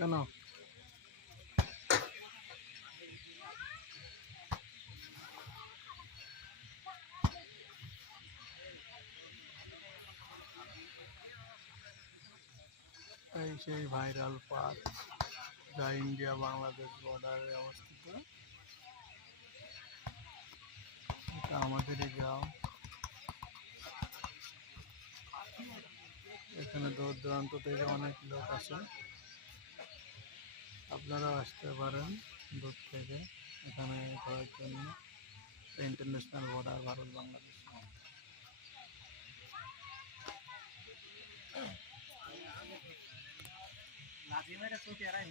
কেন? এই সেই ভাইরাল পার্ক যা ইন্ডিয়া বাংলাদেশ বর্ডারে অবস্থিত। এটা আমাদেরই গ্রাম। এখানে দূর দূরান্ত থেকে অনেক লোক আসে, আপনারাও আসতে পারেন দূর থেকে এখানে ঘোরার জন্য। International border Bharat Bangladesh. লাঠি মেরে চোখে এরাই